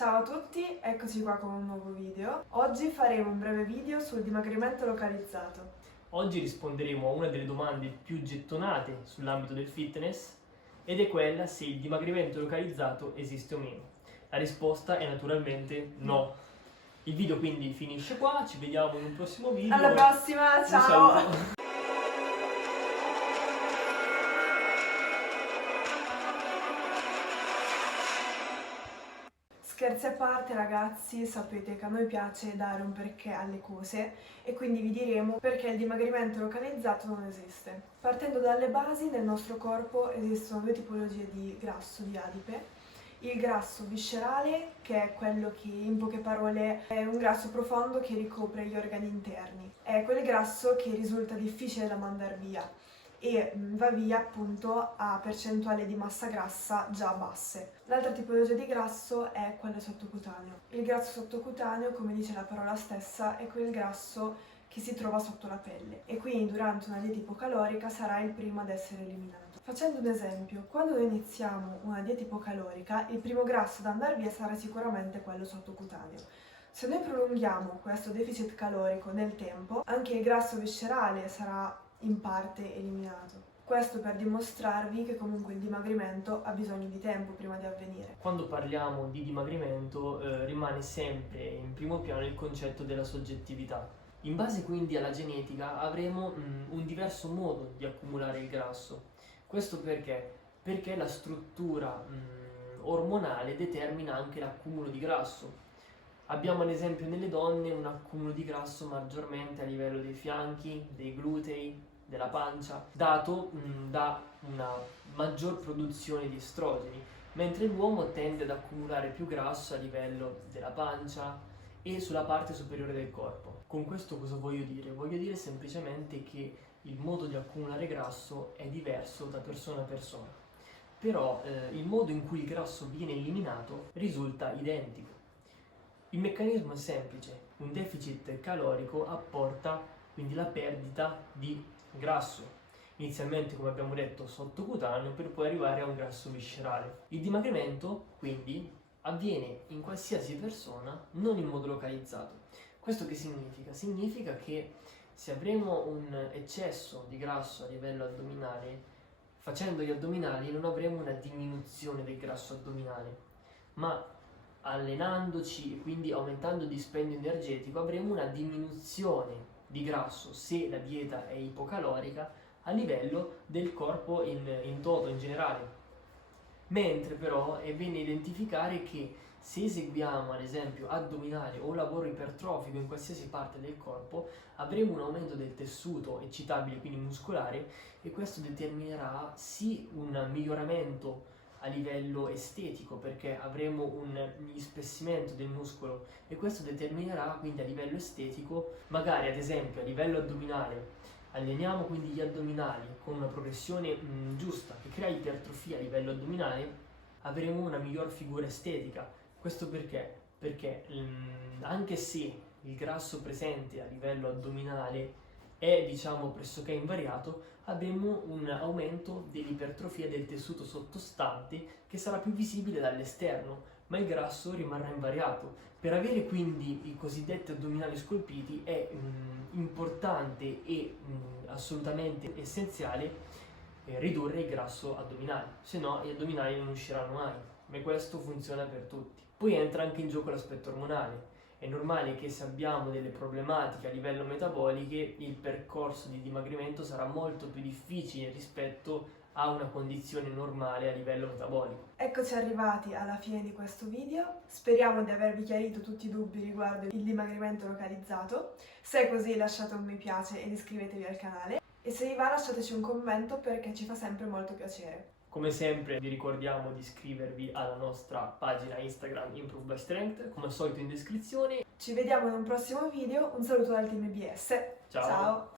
Ciao a tutti, eccoci qua con un nuovo video. Oggi faremo un breve video sul dimagrimento localizzato. Oggi risponderemo a una delle domande più gettonate sull'ambito del fitness ed è quella se il dimagrimento localizzato esiste o meno. La risposta è naturalmente no. Il video quindi finisce qua, ci vediamo in un prossimo video. Alla prossima, Un ciao! saluto. Scherzi a parte ragazzi, sapete che a noi piace dare un perché alle cose e quindi vi diremo perché il dimagrimento localizzato non esiste. Partendo dalle basi, nel nostro corpo esistono due tipologie di grasso, di adipe. Il grasso viscerale, che è quello che in poche parole è un grasso profondo che ricopre gli organi interni. È quel grasso che risulta difficile da mandare via e va via appunto a percentuali di massa grassa già basse. L'altra tipologia di grasso è quello sottocutaneo. Il grasso sottocutaneo, come dice la parola stessa, è quel grasso che si trova sotto la pelle e quindi durante una dieta ipocalorica sarà il primo ad essere eliminato. Facendo un esempio, quando noi iniziamo una dieta ipocalorica, il primo grasso da andare via sarà sicuramente quello sottocutaneo. Se noi prolunghiamo questo deficit calorico nel tempo, anche il grasso viscerale sarà in parte eliminato. Questo per dimostrarvi che comunque il dimagrimento ha bisogno di tempo prima di avvenire. Quando parliamo di dimagrimento rimane sempre in primo piano il concetto della soggettività. In base quindi alla genetica avremo un diverso modo di accumulare il grasso. Questo perché? Perché la struttura ormonale determina anche l'accumulo di grasso. Abbiamo ad esempio nelle donne un accumulo di grasso maggiormente a livello dei fianchi, dei glutei, della pancia, dato da una maggior produzione di estrogeni, mentre l'uomo tende ad accumulare più grasso a livello della pancia e sulla parte superiore del corpo. Con questo cosa voglio dire? Voglio dire semplicemente che il modo di accumulare grasso è diverso da persona a persona, però il modo in cui il grasso viene eliminato risulta identico. Il meccanismo è semplice, un deficit calorico apporta quindi la perdita di grasso, inizialmente come abbiamo detto sottocutaneo per poi arrivare a un grasso viscerale. Il dimagrimento quindi avviene in qualsiasi persona, non in modo localizzato. Questo che significa? Significa che se avremo un eccesso di grasso a livello addominale, facendo gli addominali non avremo una diminuzione del grasso addominale, ma allenandoci e quindi aumentando il dispendio energetico avremo una diminuzione di grasso se la dieta è ipocalorica a livello del corpo in toto, in generale. Mentre però è bene identificare che se eseguiamo ad esempio addominali o lavoro ipertrofico in qualsiasi parte del corpo avremo un aumento del tessuto eccitabile, quindi muscolare, e questo determinerà sì un miglioramento a livello estetico perché avremo un ispessimento del muscolo e questo determinerà quindi a livello estetico, magari ad esempio a livello addominale alleniamo quindi gli addominali con una progressione giusta che crea ipertrofia a livello addominale, avremo una miglior figura estetica. Questo perché? Perché anche se il grasso presente a livello addominale è pressoché invariato, avremo un aumento dell'ipertrofia del tessuto sottostante che sarà più visibile dall'esterno, ma il grasso rimarrà invariato. Per avere quindi i cosiddetti addominali scolpiti è importante e assolutamente essenziale ridurre il grasso addominale, se no gli addominali non usciranno mai, ma questo funziona per tutti. Poi entra anche in gioco l'aspetto ormonale. È normale che se abbiamo delle problematiche a livello metaboliche il percorso di dimagrimento sarà molto più difficile rispetto a una condizione normale a livello metabolico. Eccoci arrivati alla fine di questo video, speriamo di avervi chiarito tutti i dubbi riguardo il dimagrimento localizzato. Se è così lasciate un mi piace ed iscrivetevi al canale e se vi va lasciateci un commento perché ci fa sempre molto piacere. Come sempre vi ricordiamo di iscrivervi alla nostra pagina Instagram Improve by Strength, come al solito in descrizione. Ci vediamo in un prossimo video, un saluto dal team EBS. Ciao! Ciao.